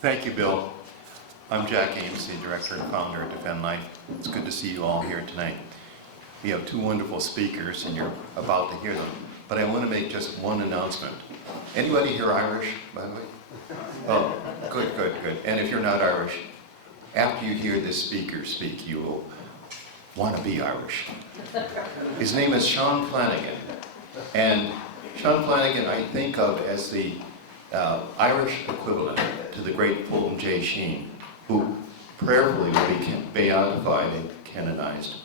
Thank you, Bill. I'm Jack Ames, the director and founder of Defend Life. It's good to see you all here tonight. We have two wonderful speakers, and you're about to hear them. But I want to make just one announcement. Anybody here Irish, by the way? Oh, good, good, good. And if you're not Irish, after you hear this speaker speak, you will want to be Irish. His name is Sean Flanagan. And Sean Flanagan I think of as the Irish equivalent to the great Fulton J. Sheen, who prayerfully will be beatified and canonized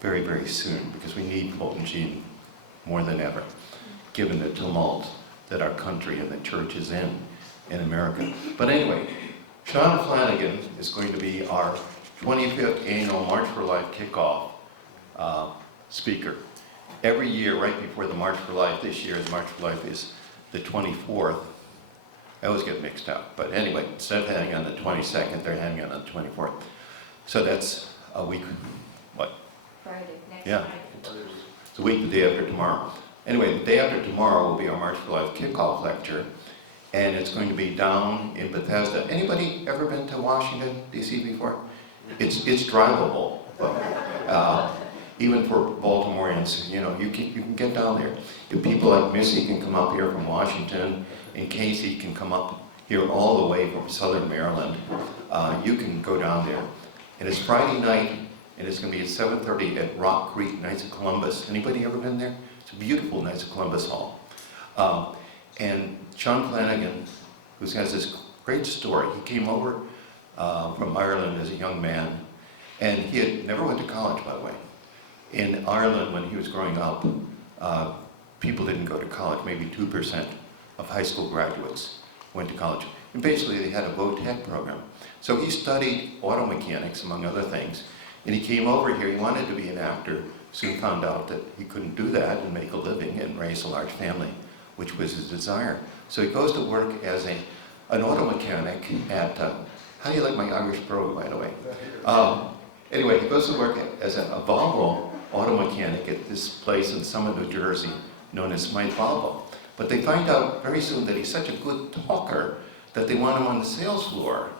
very, very soon, because we need Fulton Sheen more than ever, given the tumult that our country and the church is in America. But anyway, Sean Flanagan is going to be our 25th annual March for Life kickoff speaker. Every year, right before the March for Life, this year the March for Life is the 24th. I always get mixed up, but anyway, instead of having on the 22nd, they're having it on the 24th. So that's a week, what? Friday, next Yeah. Friday. It's a week the day after tomorrow. Anyway, the day after tomorrow will be our March for Life kickoff lecture, and it's going to be down in Bethesda. Anybody ever been to Washington, D.C. before? It's drivable, but even for Baltimoreans, you know, you can get down there. If people like Missy can come up here from Washington, and Casey can come up here all the way from Southern Maryland, you can go down there. And it's Friday night, and it's going to be at 7:30 at Rock Creek, Knights of Columbus. Anybody ever been there? It's a beautiful Knights of Columbus hall. And Sean Flanagan, who has this great story, he came over from Ireland as a young man, and he had never went to college, by the way. In Ireland, when he was growing up, people didn't go to college. Maybe 2% of high school graduates went to college. And basically, they had a W.A.K.E program. So he studied auto mechanics, among other things. And he came over here. He wanted to be an actor. Soon found out that he couldn't do that and make a living and raise a large family, which was his desire. So he goes to work as an auto mechanic at, how do you like my Irish brogue, by the way? Anyway, he goes to work as a Volvo auto mechanic at this place in Summit, New Jersey, known as Smythe Volvo. But they find out very soon that he's such a good talker that they want him on the sales floor,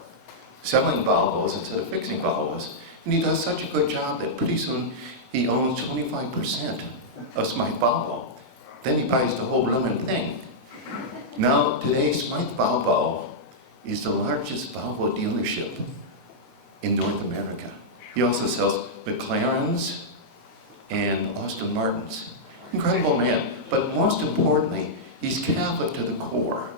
selling Volvos instead of fixing Volvos. And he does such a good job that pretty soon he owns 25% of Smythe Volvo. Then he buys the whole blooming thing. Now, today, Smythe Volvo is the largest Volvo dealership in North America. He also sells McLarens and Aston Martins. Incredible man. But most importantly, he's Catholic to the core.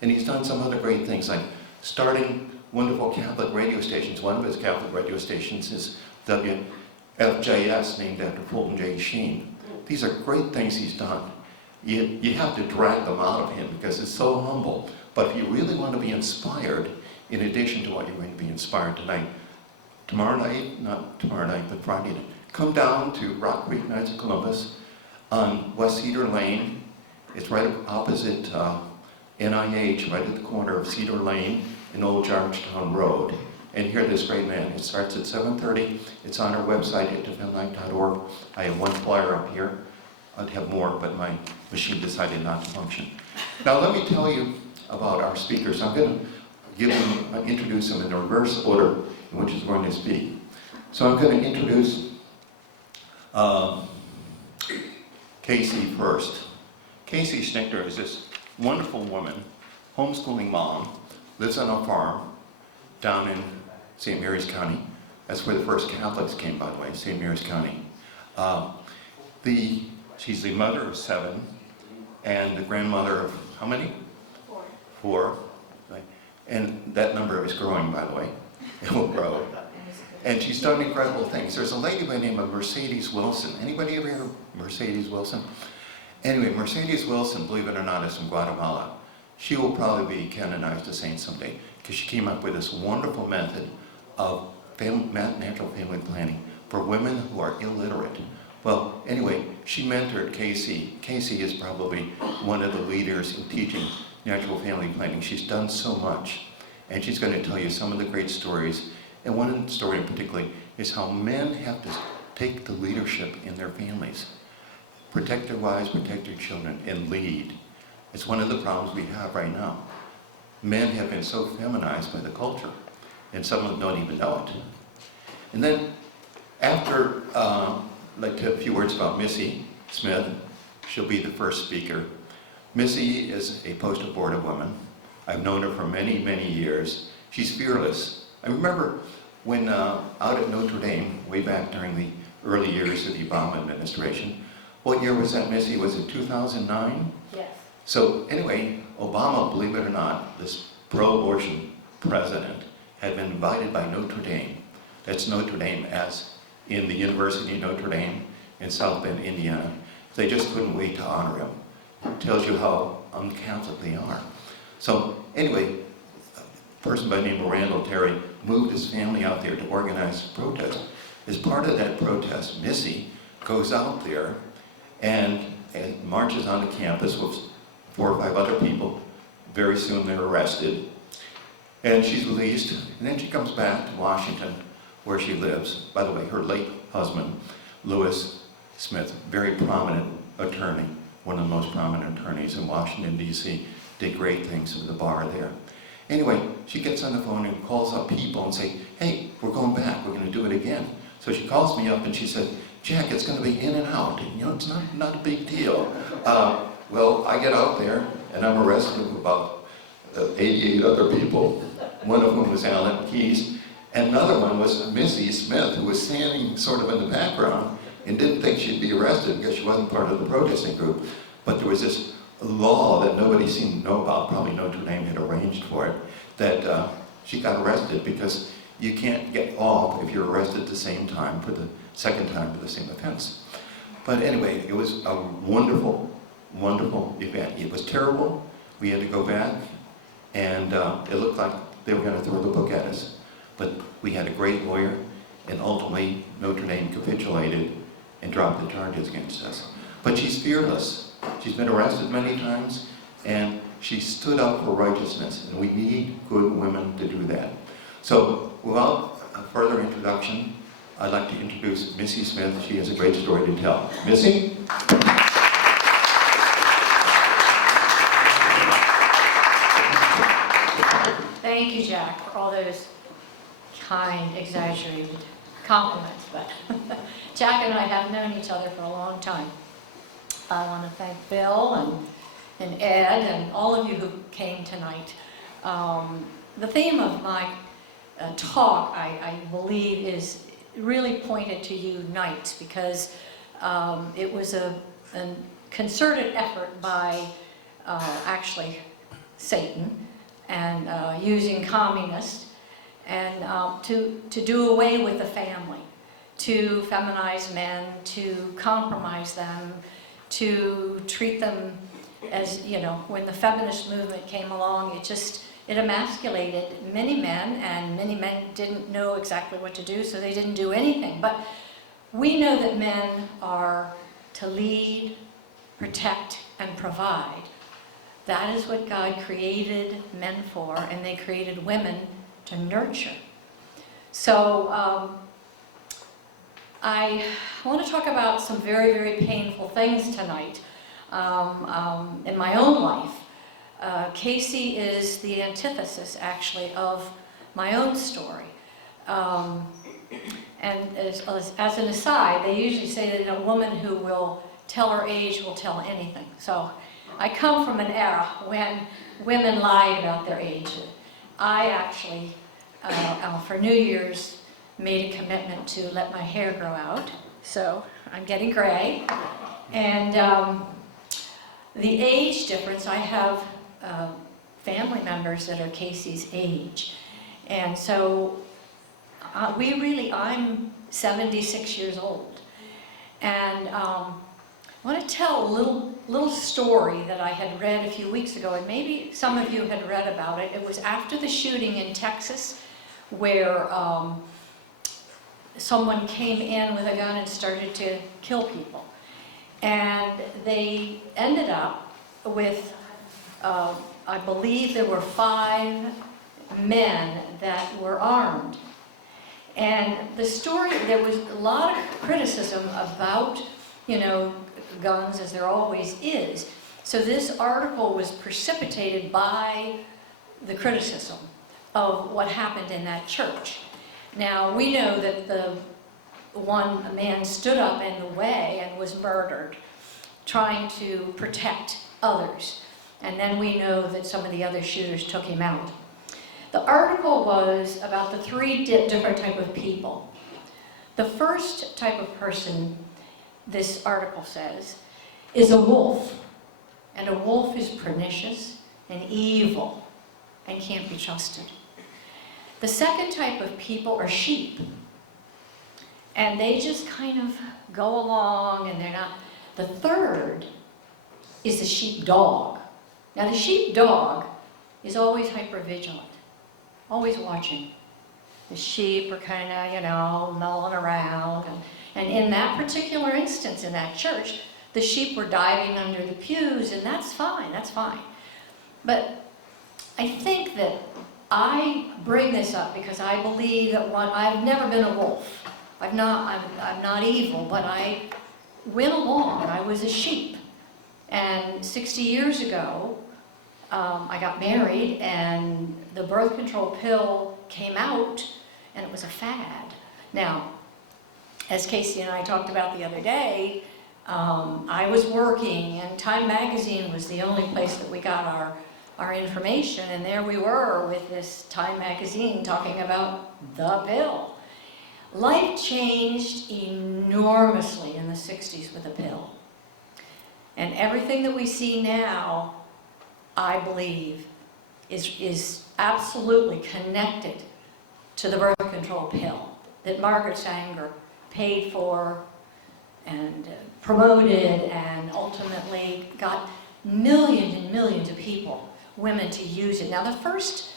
And he's done some other great things, like starting wonderful Catholic radio stations. One of his Catholic radio stations is WFJS, named after Fulton J. Sheen. These are great things he's done. You have to drag them out of him because it's so humble. But if you really want to be inspired, in addition to what you're going to be inspired tonight, tomorrow night, not tomorrow night, but Friday night, come down to Rock Creek, Knights of Columbus on West Cedar Lane. It's right opposite NIH, right at the corner of Cedar Lane and Old Georgetown Road. And hear this great man. It starts at 7:30. It's on our website at defendlife.org. I have one flyer up here. I'd have more, but my machine decided not to function. Now let me tell you about our speakers. I'm going to introduce them in the reverse order in which is going to speak. So I'm going to introduce Casey first. Casey Schnitker is this wonderful woman, homeschooling mom, lives on a farm down in St. Mary's County. That's where the first Catholics came, by the way, St. Mary's County. She's the mother of 7 and the grandmother of how many? 4. 4. Right? And that number is growing, by the way. It will grow. And she's done incredible things. There's a lady by the name of Mercedes Wilson. Anybody ever heard of Mercedes Wilson? Anyway, Mercedes Wilson, believe it or not, is from Guatemala. She will probably be canonized a saint someday because she came up with this wonderful method of natural family planning for women who are illiterate. Well, anyway, she mentored Casey. Casey is probably one of the leaders in teaching natural family planning. She's done so much, and she's going to tell you some of the great stories. And one story in particular is how men have to take the leadership in their families. Protect their wives, protect their children, and lead. It's one of the problems we have right now. men have been so feminized by the culture, and some of them don't even know it. And then after, I'd like to have a few words about Missy Smith. She'll be the first speaker. Missy is a post-abortive woman. I've known her for many, many years. She's fearless. I remember when out at Notre Dame, way back during the early years of the Obama administration. What year was that, Missy? Was it 2009? Yes. So anyway, Obama, believe it or not, this pro-abortion president, had been invited by Notre Dame. That's Notre Dame as in the University of Notre Dame in South Bend, Indiana. They just couldn't wait to honor him. It tells you how un-Catholic they are. So anyway, a person by the name of Randall Terry moved his family out there to organize a protest. As part of that protest, Missy goes out there and marches onto campus with 4 or 5 other people. Very soon they're arrested. And she's released, and then she comes back to Washington, where she lives. By the way, her late husband, Lewis Smith, very prominent attorney, one of the most prominent attorneys in Washington, D.C., did great things with the bar there. Anyway, she gets on the phone and calls up people and say, hey, we're going back, we're going to do it again. So she calls me up and she said, Jack, it's going to be in and out. You know, it's not a big deal. Well, I get out there and I'm arrested with about 88 other people. One of whom was Alan Keyes, and another one was Missy Smith, who was standing sort of in the background and didn't think she'd be arrested because she wasn't part of the protesting group. But there was this law that nobody seemed to know about, probably Notre Dame had arranged for it, that she got arrested because you can't get off if you're arrested at the same time for the second time for the same offense. But anyway, it was a wonderful, wonderful event. It was terrible. We had to go back, and it looked like they were going to throw the book at us. But we had a great lawyer, and ultimately Notre Dame capitulated and dropped the charges against us. But she's fearless. She's been arrested many times, and she stood up for righteousness, and we need good women to do that. So without a further introduction, I'd like to introduce Missy Smith. She has a great story to tell. Missy? Thank you, Jack, for all those kind, exaggerated compliments. But Jack and I have known each other for a long time. I want to thank Bill and Ed and all of you who came tonight. The theme of my talk, I believe, is really pointed to unite, because it was a concerted effort by actually Satan, and using communists, and to do away with the family, to feminize men, to compromise them, to treat them as, you know, when the feminist movement came along, it emasculated many men, and many men didn't know exactly what to do, so they didn't do anything. But we know that men are to lead, protect, and provide. That is what God created men for, and they created women to nurture. So I want to talk about some very, very painful things tonight in my own life. Casey is the antithesis, actually, of my own story. And as an aside, they usually say that a woman who will tell her age will tell anything. So I come from an era when women lied about their age. I actually, for New Year's, made a commitment to let my hair grow out. So I'm getting gray. And the age difference, I have family members that are Casey's age. And so I'm 76 years old. And I want to tell a little story that I had read a few weeks ago, and maybe some of you had read about it. It was after the shooting in Texas, where someone came in with a gun and started to kill people. And they ended up with, I believe there were 5 men that were armed. And the story, there was a lot of criticism about, you know, guns, as there always is. So this article was precipitated by the criticism of what happened in that church. Now, we know that the one man stood up in the way and was murdered, trying to protect others. And then we know that some of the other shooters took him out. The article was about the three different type of people. The first type of person, this article says, is a wolf. And a wolf is pernicious and evil and can't be trusted. The second type of people are sheep. And they just kind of go along and they're not. The third is the sheepdog. Now the sheepdog is always hypervigilant, always watching. The sheep are kind of, you know, mulling around. And in that particular instance in that church, the sheep were diving under the pews, and that's fine, that's fine. But I think that I bring this up because I believe that I've never been a wolf. I'm not evil, but I went along. I was a sheep. And 60 years ago, I got married, and the birth control pill came out, and it was a fad. Now, as Casey and I talked about the other day, I was working, and Time Magazine was the only place that we got our information, and there we were with this Time Magazine talking about the pill. Life changed enormously in the 60s with the pill. And everything that we see now, I believe, is absolutely connected to the birth control pill that Margaret Sanger paid for and promoted and ultimately got millions and millions of people, women, to use it. Now the first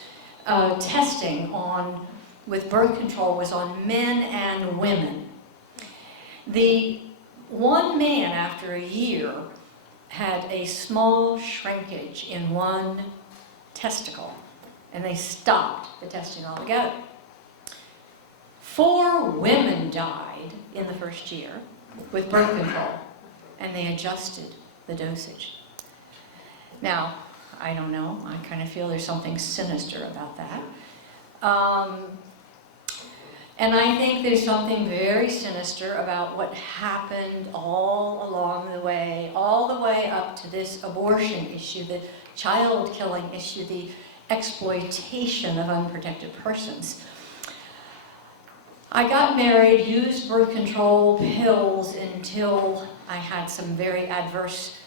testing with birth control was on men and women. The one man, after a year, had a small shrinkage in one testicle, and they stopped the testing altogether. 4 women died in the first year with birth control, and they adjusted the dosage. Now, I don't know, I kind of feel there's something sinister about that. And I think there's something very sinister about what happened all along the way, all the way up to this abortion issue, the child killing issue, the exploitation of unprotected persons. I got married, used birth control pills until I had some very adverse,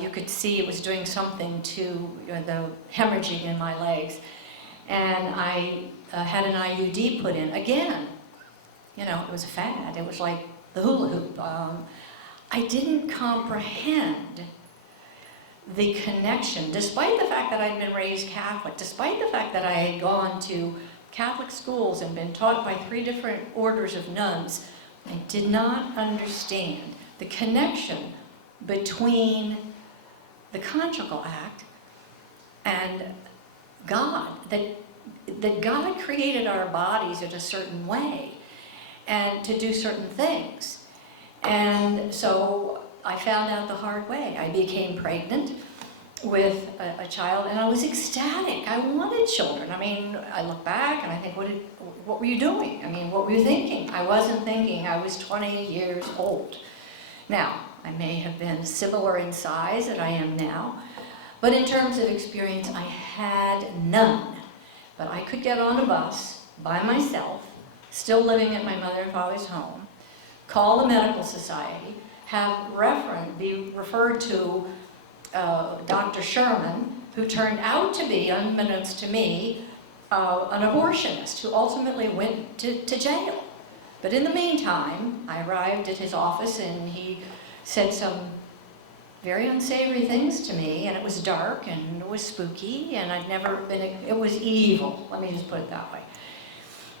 you could see it was doing something to the hemorrhaging in my legs. And I had an IUD put in. Again, you know, it was a fad. It was like the hula hoop. I didn't comprehend the connection, despite the fact that I'd been raised Catholic, despite the fact that I had gone to Catholic schools and been taught by 3 different orders of nuns. I did not understand the connection between the conjugal act and God, that God created our bodies in a certain way and to do certain things. And so I found out the hard way. I became pregnant with a child, and I was ecstatic. I wanted children. I mean, I look back and I think, what were you doing? I mean, what were you thinking? I wasn't thinking. I was 20 years old. Now, I may have been similar in size that I am now, but in terms of experience, I had none. But I could get on a bus by myself, still living at my mother and father's home, call the medical society, be referred to Dr. Sherman, who turned out to be, unbeknownst to me, an abortionist who ultimately went to jail. But in the meantime, I arrived at his office and he said some very unsavory things to me, and it was dark and it was spooky, and it was evil, let me just put it that way.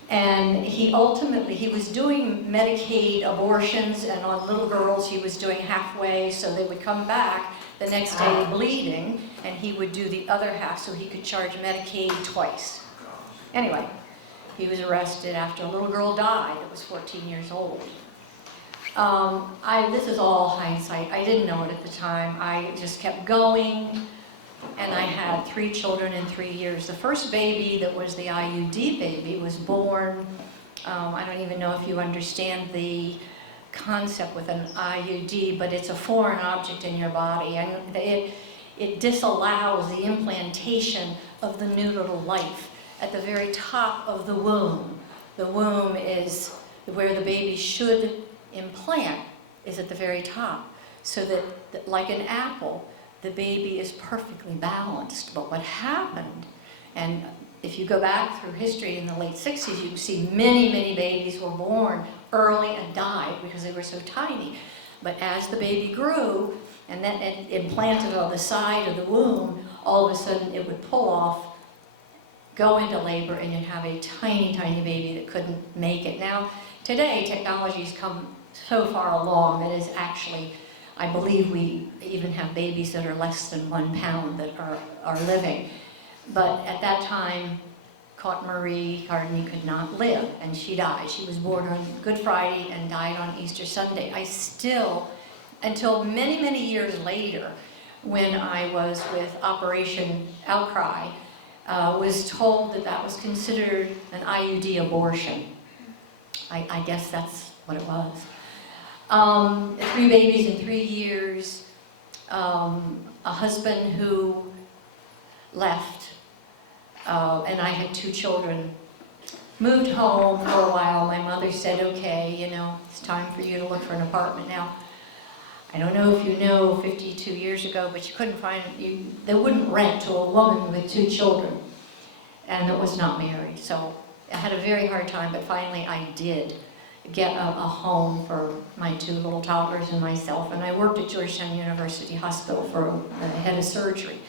And he was doing Medicaid abortions, and on little girls he was doing halfway, so they would come back the next day bleeding, and he would do the other half so he could charge Medicaid twice. Anyway, he was arrested after a little girl died that was 14 years old. This is all hindsight. I didn't know it at the time. I just kept going. and I had 3 children in 3 years. The first baby that was the IUD baby was born, I don't even know if you understand the concept with an IUD, but it's a foreign object in your body, and it disallows the implantation of the new little life at the very top of the womb. The womb is where the baby should implant, is at the very top, so that like an apple, the baby is perfectly balanced. But what happened, and if you go back through history in the late 60s, you can see many, many babies were born early and died because they were so tiny. But as the baby grew, and then it implanted on the side of the womb, all of a sudden it would pull off, go into labor, and you'd have a tiny, tiny baby that couldn't make it. Now, today, technology's come so far along that it's actually, I believe we even have babies that are less than 1 pound that are living. But at that time, Marie Cardini could not live, and she died. She was born on Good Friday and died on Easter Sunday. I still, until many, many years later, when I was with Operation Outcry, was told that that was considered an IUD abortion. I guess that's what it was. 3 babies in 3 years, a husband who left, and I had 2 children. Moved home for a while. My mother said, okay, you know, it's time for you to look for an apartment now. I don't know if you know, 52 years ago, but you couldn't find, they wouldn't rent to a woman with 2 children and that was not married. So I had a very hard time, but finally I did get a home for my 2 little toddlers and myself, and I worked at Georgetown University Hospital for the head of surgery.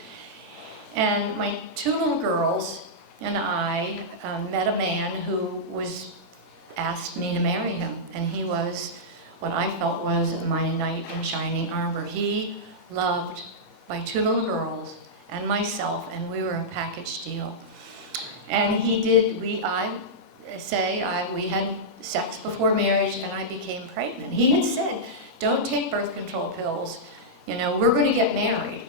And my 2 little girls and I met a man who asked me to marry him, and he was what I felt was my knight in shining armor. He loved my 2 little girls and myself, and we were a package deal. And he did, we had sex before marriage, and I became pregnant. He had said, don't take birth control pills, you know, we're going to get married.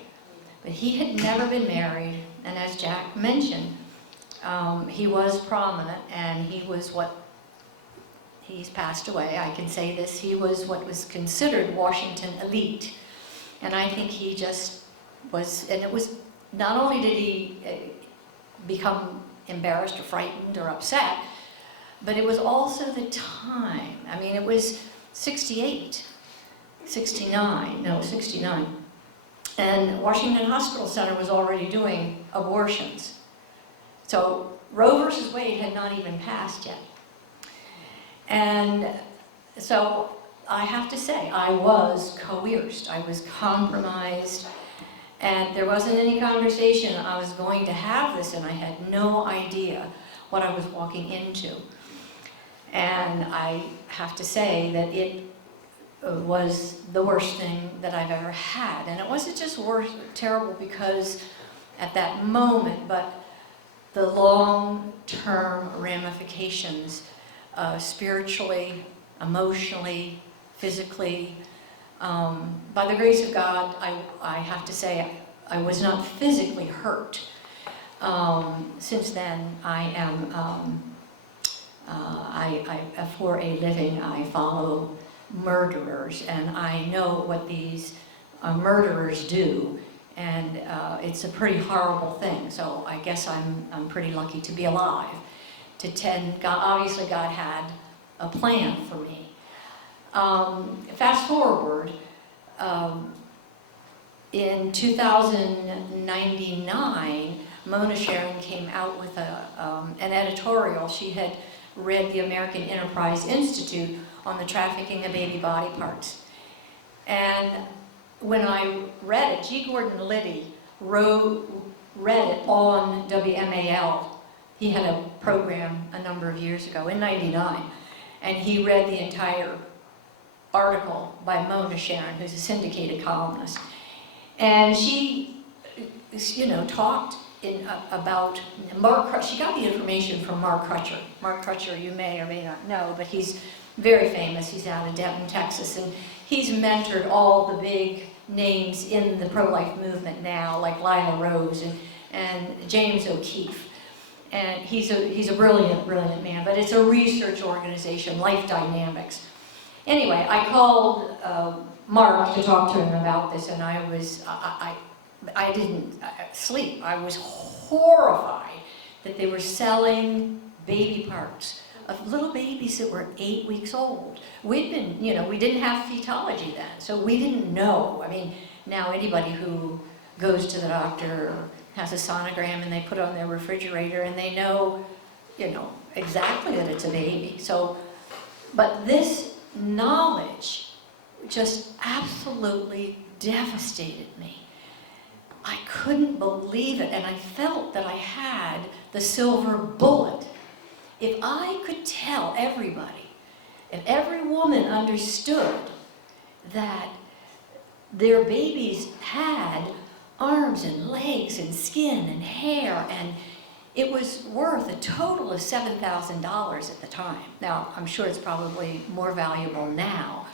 But he had never been married, and as Jack mentioned, he was prominent, and he's passed away, I can say this, he was what was considered Washington elite. And I think he just was, and it was, not only did he become embarrassed or frightened or upset, but it was also the time. I mean, it was 69. And Washington Hospital Center was already doing abortions. So Roe versus Wade had not even passed yet. And so I have to say, I was coerced, I was compromised, and there wasn't any conversation I was going to have this, and I had no idea what I was walking into. And I have to say that it was the worst thing that I've ever had. And it wasn't just terrible because at that moment, but the long-term ramifications, spiritually, emotionally, physically. By the grace of God, I have to say, I was not physically hurt. Since then, I am, for a living, I follow murderers, and I know what these murderers do, and it's a pretty horrible thing. So I guess I'm pretty lucky to be alive. Obviously God had a plan for me. Fast forward, in 2099, Mona Sharon came out with an editorial. She had read the American Enterprise Institute on the trafficking of baby body parts. And when I read it, G. Gordon Liddy read it on WMAL. He had a program a number of years ago, in '99, and he read the entire article by Mona Sharon, who's a syndicated columnist. And she, you know, talked about Mark Crutcher. She got the information from Mark Crutcher. Mark Crutcher, you may or may not know, but he's very famous. He's out of Denton, Texas, and he's mentored all the big names in the pro-life movement now, like Lila Rose and James O'Keefe. And he's a brilliant, brilliant man, but it's a research organization, Life Dynamics. Anyway, I called Mark to talk to him about this, and I didn't sleep. I was horrified that they were selling baby parts of little babies that were 8 weeks old. We'd been, we didn't have fetology then, so we didn't know. I mean, now anybody who goes to the doctor has a sonogram and they put it on their refrigerator and they know, exactly that it's a baby. So, but this knowledge just absolutely devastated me. I couldn't believe it, and I felt that I had the silver bullet. If I could tell everybody, if every woman understood that their babies had arms and legs and skin and hair, and it was worth a total of $7,000 at the time. Now, I'm sure it's probably more valuable now.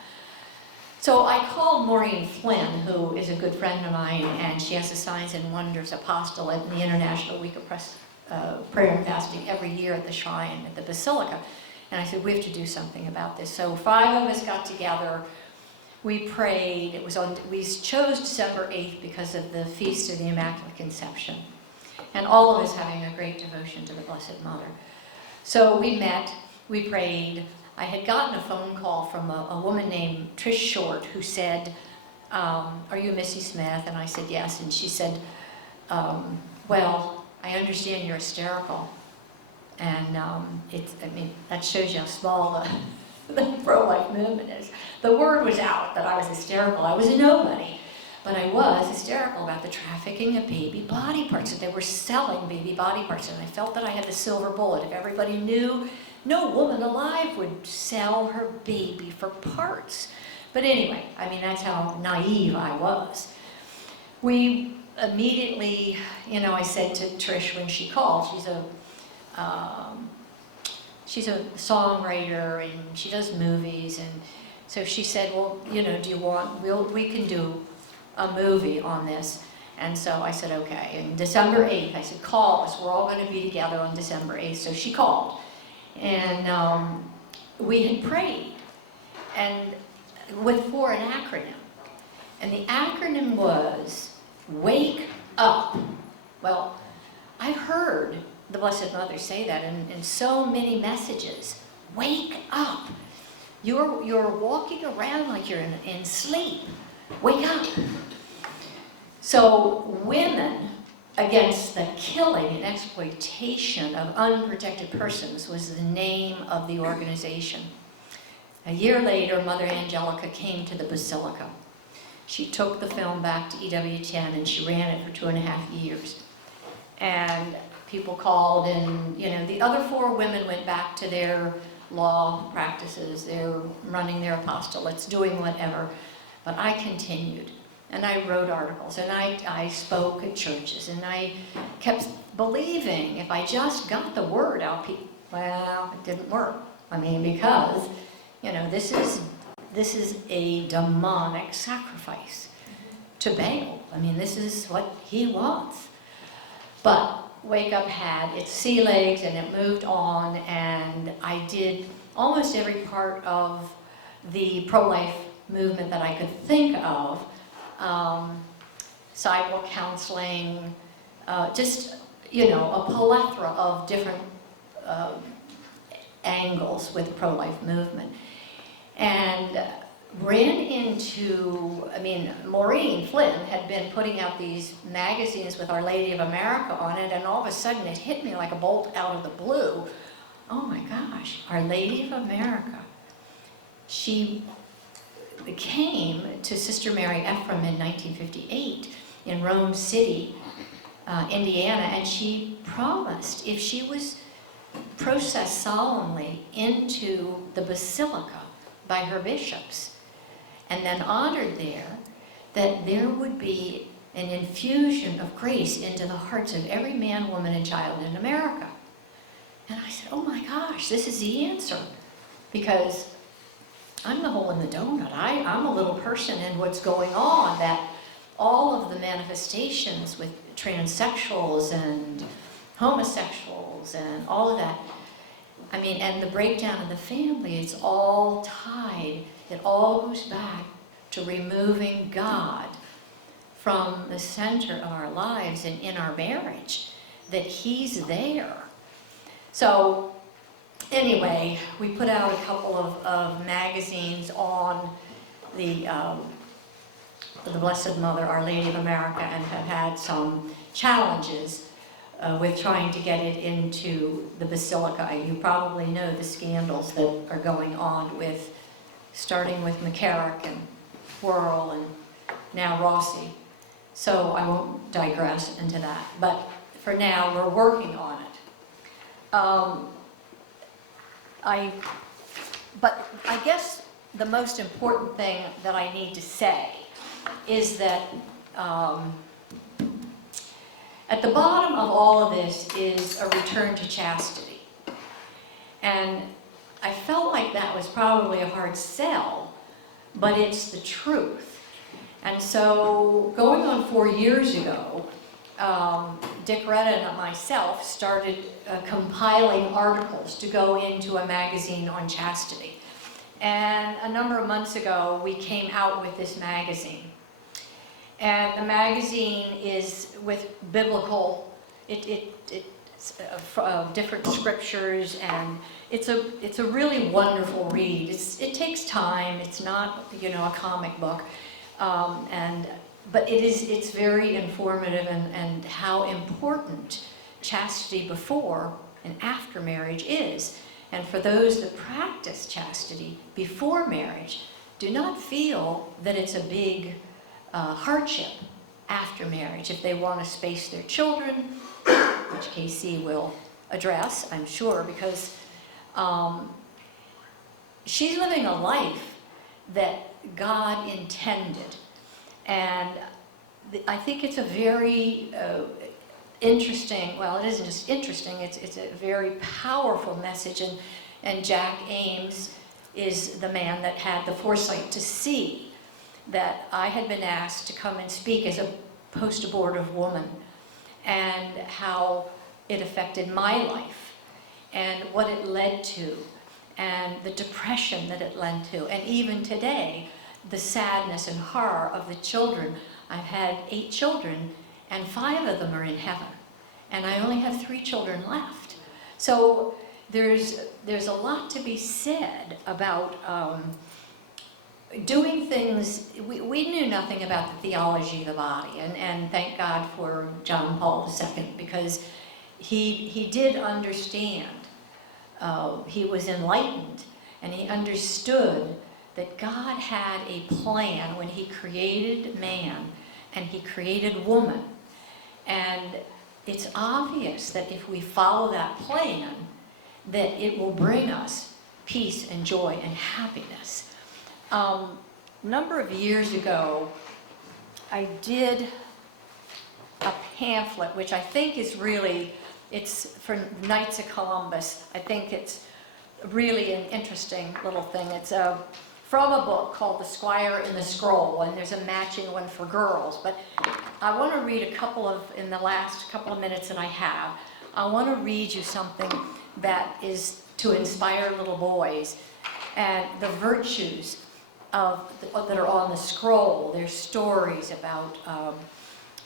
So I called Maureen Flynn, who is a good friend of mine, and she has a Signs and Wonders apostolate in the International Week of Prayer and Fasting every year at the Shrine at the Basilica. And I said, we have to do something about this. So 5 of us got together. We prayed. We chose December 8th because of the Feast of the Immaculate Conception. And all of us having a great devotion to the Blessed Mother. So we met, we prayed. I had gotten a phone call from a woman named Trish Short who said, are you Missy Smith? And I said, yes. And she said, well, I understand you're hysterical. And that shows you how small the pro-life movement is. The word was out that I was hysterical. I was a nobody. But I was hysterical about the trafficking of baby body parts, that they were selling baby body parts. And I felt that I had the silver bullet. If everybody knew, no woman alive would sell her baby for parts. But anyway, that's how naive I was. We immediately, I said to Trish when she called, she's a songwriter and she does movies, and so she said, well, do you want, we can do a movie on this. And so I said, okay. And December 8th, I said, call us. We're all going to be together on December 8th. So she called. And we had prayed and for an acronym. And the acronym was Wake Up. Well, I've heard the Blessed Mother say that in so many messages. Wake up. You're walking around like you're in sleep. Wake up. So Women Against the Killing and Exploitation of Unprotected Persons was the name of the organization. A year later, Mother Angelica came to the Basilica. She took the film back to EWTN and she ran it for 2.5 years. And people called and, the other 4 women went back to their law practices. They're running their apostolates, doing whatever. But I continued. And I wrote articles, and I spoke at churches, and I kept believing if I just got the word out, well, it didn't work. Because, this is a demonic sacrifice to Baal. This is what he wants. But Wake Up had its sea legs, and it moved on, and I did almost every part of the pro-life movement that I could think of. Sidewalk counseling, just, a plethora of different angles with the pro-life movement. And ran into, Maureen Flynn had been putting out these magazines with Our Lady of America on it, and all of a sudden it hit me like a bolt out of the blue. Oh my gosh, Our Lady of America. She came to Sister Mary Ephraim in 1958 in Rome City, Indiana, and she promised if she was processed solemnly into the basilica by her bishops and then honored there, that there would be an infusion of grace into the hearts of every man, woman, and child in America. And I said, oh my gosh, this is the answer. Because I'm the hole in the donut. I'm a little person in what's going on, that all of the manifestations with transsexuals and homosexuals and all of that, I mean, and the breakdown of the family, it's all tied. It all goes back to removing God from the center of our lives and in our marriage, that He's there. So anyway, we put out a couple of magazines on the Blessed Mother, Our Lady of America, and have had some challenges with trying to get it into the Basilica. You probably know the scandals that are going on with, starting with McCarrick and Whirl and now Rossi. So I won't digress into that. But for now, we're working on it. But I guess the most important thing that I need to say is that at the bottom of all of this is a return to chastity. And I felt like that was probably a hard sell, but it's the truth. And so going on 4 years ago, Dick Retta and myself started compiling articles to go into a magazine on chastity. And a number of months ago, we came out with this magazine. And the magazine is with biblical, it's different scriptures, and it's a really wonderful read. It takes time. It's not, you know, a comic book, but it's very informative, and how important chastity before and after marriage is. And for those that practice chastity before marriage, do not feel that it's a big hardship after marriage if they want to space their children, which K.C. will address, I'm sure, because she's living a life that God intended. And I think it's a very interesting, well, it isn't just interesting, it's a very powerful message, and Jack Ames is the man that had the foresight to see that I had been asked to come and speak as a post-abortive woman, and how it affected my life, and what it led to, and the depression that it led to, and even today, the sadness and horror of the children. I've had 8 children, and 5 of them are in heaven, and I only have 3 children left. So there's a lot to be said about doing things. We knew nothing about the theology of the body, and thank God for John Paul II, because he did understand. He was enlightened, and he understood that God had a plan when He created man and He created woman. And it's obvious that if we follow that plan, that it will bring us peace and joy and happiness. A number of years ago, I did a pamphlet, which I think is really, it's for Knights of Columbus. I think it's really an interesting little thing. It's from a book called The Squire and the Scroll, and there's a matching one for girls. But I want to read in the last couple of minutes that I have, I want to read you something that is to inspire little boys, and the virtues that are on the scroll. There's stories about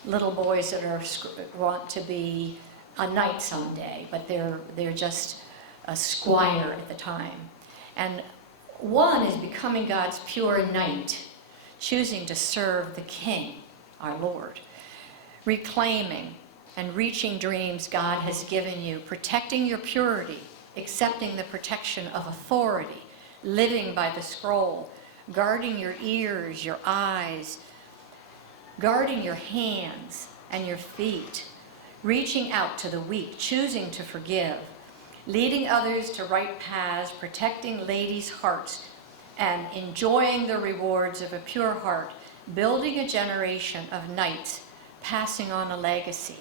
little boys that want to be a knight someday, but they're just a squire at the time. And one is becoming God's pure knight, choosing to serve the King, our Lord, reclaiming and reaching dreams God has given you, protecting your purity, accepting the protection of authority, living by the scroll, guarding your ears, your eyes, guarding your hands and your feet, reaching out to the weak, choosing to forgive, leading others to right paths, protecting ladies' hearts, and enjoying the rewards of a pure heart, building a generation of knights, passing on a legacy.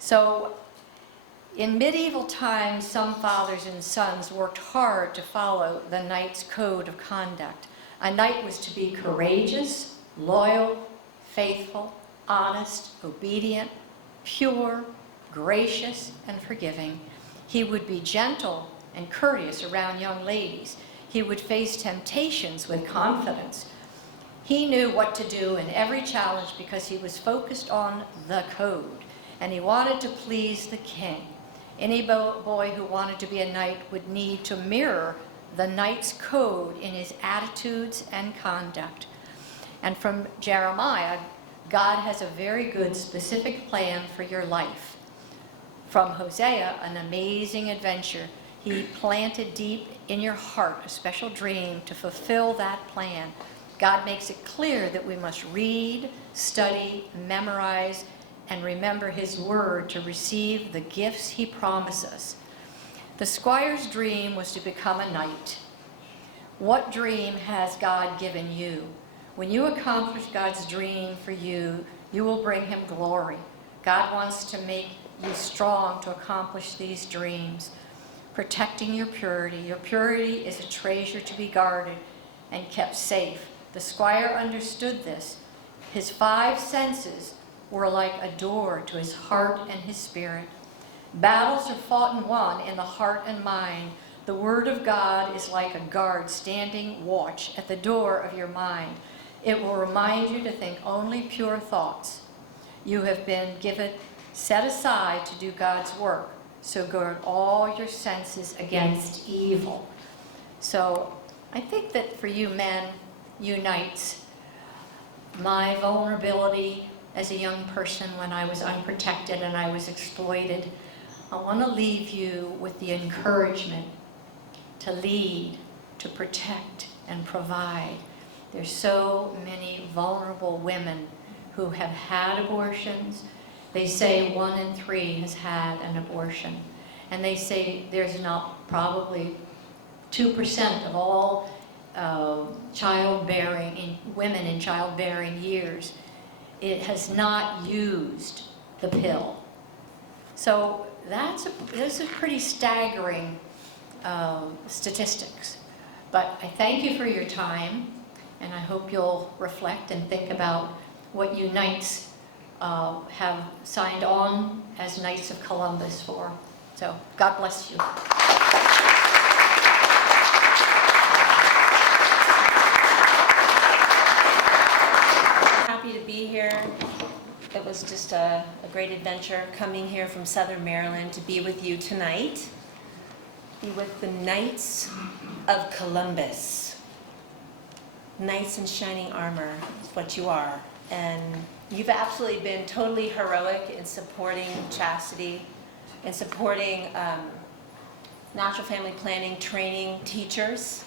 So In medieval times, some fathers and sons worked hard to follow the knight's code of conduct. A knight was to be courageous, loyal, faithful, honest, obedient, pure, gracious, and forgiving. He would be gentle and courteous around young ladies. He would face temptations with confidence. He knew what to do in every challenge because he was focused on the code, and he wanted to please the king. Any boy who wanted to be a knight would need to mirror the knight's code in his attitudes and conduct. And from Jeremiah, God has a very good specific plan for your life. From Hosea, an amazing adventure. He planted deep in your heart a special dream to fulfill that plan. God makes it clear that we must read, study, memorize, and remember his word to receive the gifts he promises. The squire's dream was to become a knight. What dream has God given you? When you accomplish God's dream for you, you will bring him glory. God wants to make you strong to accomplish these dreams. Protecting your purity. Your purity is a treasure to be guarded and kept safe. The squire understood this. His 5 senses were like a door to his heart and his spirit. Battles are fought and won in the heart and mind. The word of God is like a guard standing watch at the door of your mind. It will remind you to think only pure thoughts. You have been given, set aside to do God's work, so guard all your senses against evil. So I think that for you men, you knights, my vulnerability as a young person when I was unprotected and I was exploited, I want to leave you with the encouragement to lead, to protect, and provide. There's so many vulnerable women who have had abortions. They say 1 in 3 has had an abortion. And they say there's not probably 2% of all women in childbearing years. It has not used the pill. So those are pretty staggering statistics. But I thank you for your time, and I hope you'll reflect and think about what you knights have signed on as Knights of Columbus for. So God bless you. Happy to be here. It was just a great adventure coming here from Southern Maryland to be with you tonight. Be with the Knights of Columbus. Knights in shining armor is what you are. And you've absolutely been totally heroic in supporting Chastity and supporting natural family planning training teachers.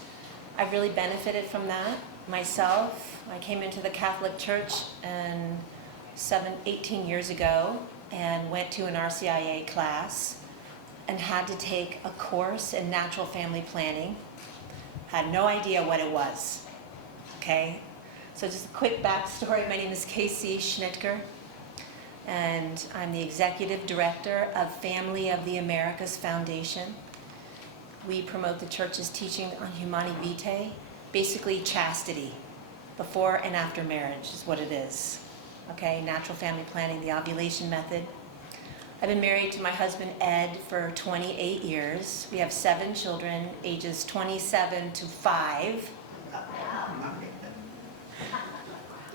I've really benefited from that myself. I came into the Catholic Church 18 years ago and went to an RCIA class and had to take a course in natural family planning. Had no idea what it was, okay? So just a quick backstory. My name is Casey Schnitker, and I'm the Executive Director of Family of the Americas Foundation. We promote the church's teaching on Humani Vitae, basically chastity, before and after marriage is what it is. Okay, natural family planning, the ovulation method. I've been married to my husband Ed for 28 years. We have 7 children, ages 27 to 5.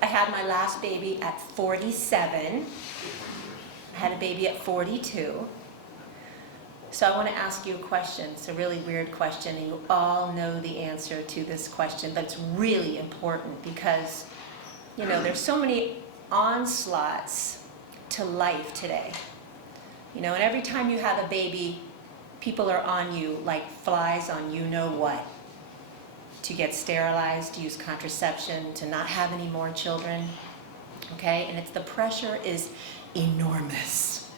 I had my last baby at 47. I had a baby at 42. So I want to ask you a question. It's a really weird question, and you all know the answer to this question, but it's really important because, you know, there's so many onslaughts to life today. You know, and every time you have a baby, people are on you like flies on you know what. To get sterilized, to use contraception, to not have any more children, okay? And the pressure is enormous,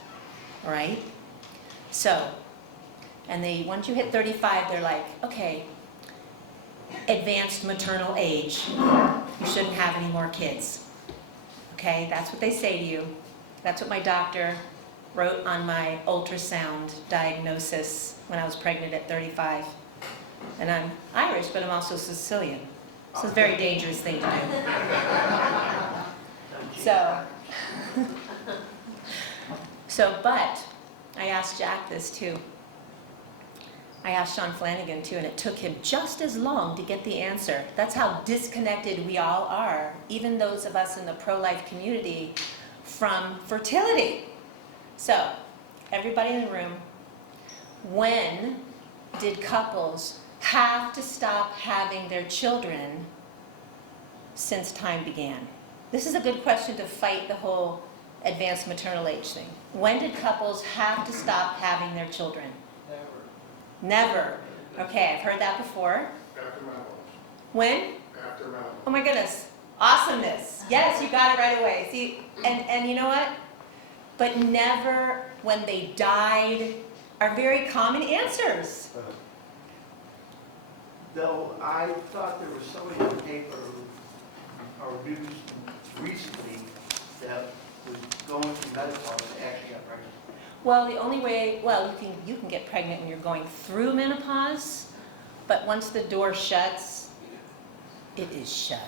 right? So, and once you hit 35, they're like, okay, advanced maternal age, you shouldn't have any more kids, okay? That's what they say to you. That's what my doctor wrote on my ultrasound diagnosis when I was pregnant at 35. And I'm Irish, but I'm also Sicilian. So it's a very dangerous thing to do. But I asked Jack this too. I asked Sean Flanagan too, and it took him just as long to get the answer. That's how disconnected we all are, even those of us in the pro-life community, from fertility. So, everybody in the room, when did couples have to stop having their children since time began? This is a good question to fight the whole advanced maternal age thing. When did couples have to stop having their children? Never. Okay, I've heard that before. After menopause. When? After menopause. Oh my goodness. Awesomeness. Yes, you got it right away. See, and you know what? But never when they died are very common answers. Though I thought there was somebody in the paper or news recently that was going through menopause and actually got pregnant. Well, the only way, well, you can get pregnant when you're going through menopause, but once the door shuts, it is shut.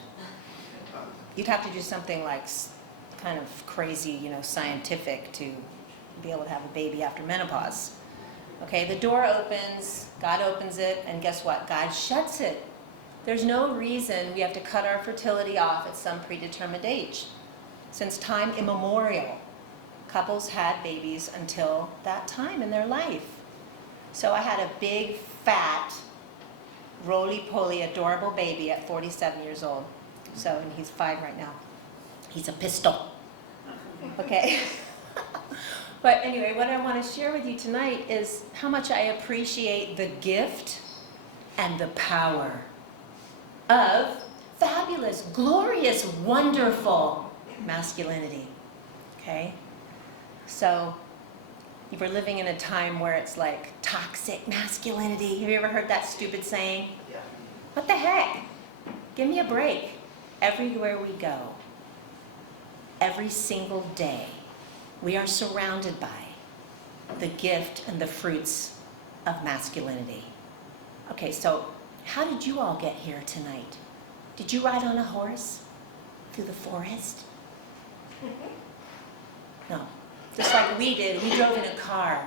You'd have to do something like kind of crazy, scientific to be able to have a baby after menopause. Okay, the door opens, God opens it, and guess what? God shuts it. There's no reason we have to cut our fertility off at some predetermined age. Since time immemorial, couples had babies until that time in their life. So I had a big, fat, roly-poly, adorable baby at 47 years old. So, and he's 5 right now. He's a pistol. Okay? But anyway, what I want to share with you tonight is how much I appreciate the gift and the power of fabulous, glorious, wonderful masculinity. Okay? So, we're living in a time where it's like toxic masculinity. Have you ever heard that stupid saying? Yeah. What the heck? Give me a break. Everywhere we go, every single day, we are surrounded by the gift and the fruits of masculinity. Okay, so how did you all get here tonight? Did you ride on a horse through the forest? No. Just like we did, we drove in a car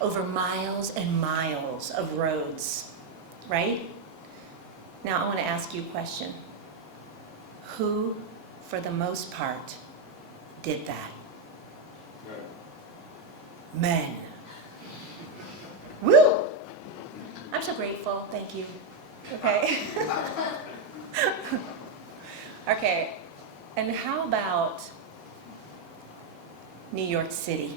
over miles and miles of roads, right? Now I want to ask you a question. Who, for the most part, did that? Men. Woo! I'm so grateful, thank you. Okay? Okay, and how about New York City?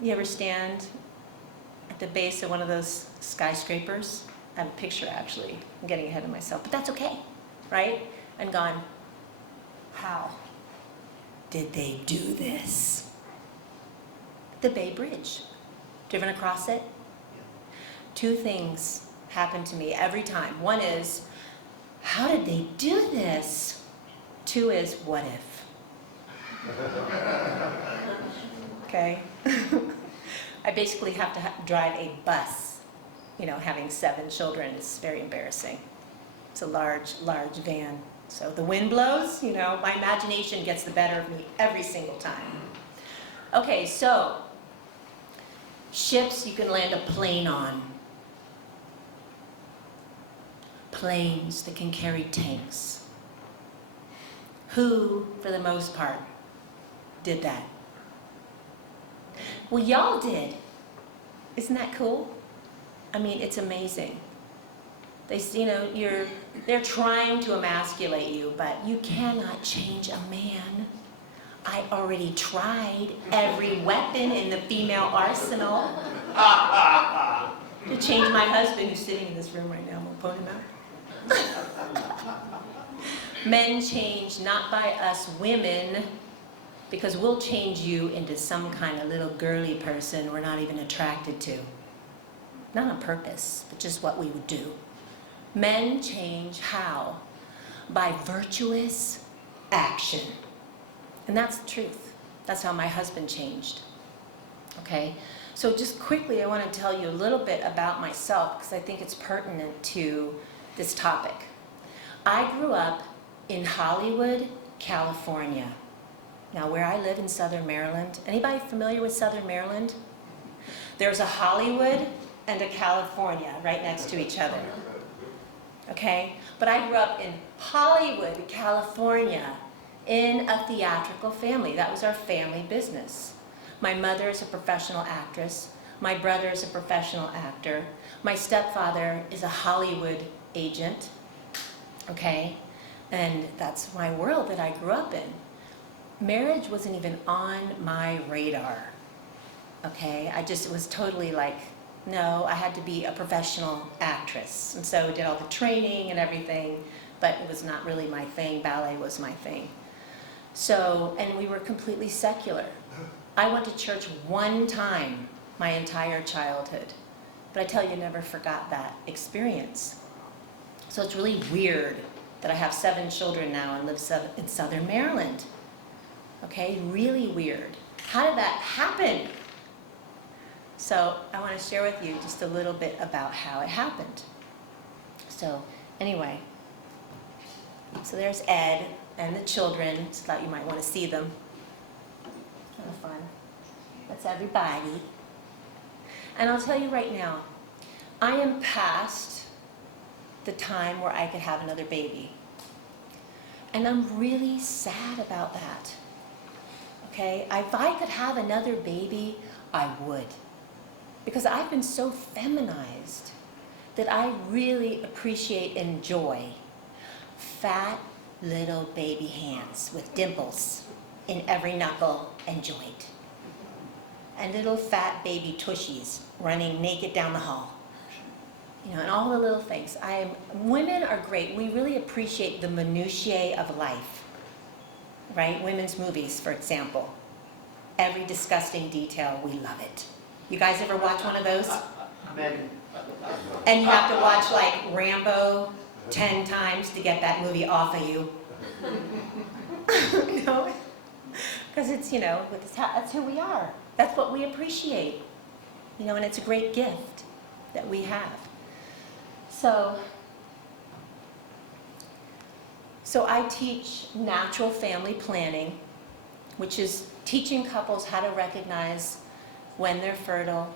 You ever stand at the base of one of those skyscrapers? I have a picture actually, I'm getting ahead of myself, but that's okay, right? And gone, how did they do this? The Bay Bridge. Driven across it? Two things happen to me every time. One is, how did they do this? Two is, what if? Okay? I basically have to drive a bus, having 7 children. It's very embarrassing. It's a large, large van. So the wind blows, my imagination gets the better of me every single time. Okay, so ships you can land a plane on. Planes that can carry tanks. Who, for the most part, did that? Well, y'all did. Isn't that cool? I mean, it's amazing. They're trying to emasculate you, but you cannot change a man. I already tried every weapon in the female arsenal to change my husband, who's sitting in this room right now. I'm gonna point him out. Men change not by us women, because we'll change you into some kind of little girly person we're not even attracted to. Not on purpose, but just what we would do. Men change how? By virtuous action. And that's the truth. That's how my husband changed. Okay? So just quickly, I want to tell you a little bit about myself because I think it's pertinent to this topic. I grew up in Hollywood, California. Now, where I live in Southern Maryland, anybody familiar with Southern Maryland? There's a Hollywood and a California right next to each other. Okay? But I grew up in Hollywood, California, in a theatrical family. That was our family business. My mother is a professional actress. My brother is a professional actor. My stepfather is a Hollywood agent. Okay? And that's my world that I grew up in. Marriage wasn't even on my radar. Okay? It was totally like, no, I had to be a professional actress. And so I did all the training and everything, but it was not really my thing. Ballet was my thing. So, and we were completely secular. I went to church one time my entire childhood, but I tell you, never forgot that experience. So it's really weird that I have 7 children now and live in Southern Maryland. Okay, really weird. How did that happen? So I want to share with you just a little bit about how it happened. So anyway, so there's Ed and the children. Just thought you might want to see them. Kind of fun. That's everybody. And I'll tell you right now, I am past the time where I could have another baby. And I'm really sad about that. Okay? If I could have another baby, I would. Because I've been so feminized that I really appreciate and enjoy fat little baby hands with dimples in every knuckle and joint. And little fat baby tushies running naked down the hall. You know, and all the little things. Women are great. We really appreciate the minutiae of life. Right? Women's movies, for example. Every disgusting detail, we love it. You guys ever watch one of those? Men. And you have to watch like Rambo 10 times to get that movie off of you. You know? Because it's, you know, that's who we are. That's what we appreciate. You know, and it's a great gift that we have. So I teach natural family planning, which is teaching couples how to recognize when they're fertile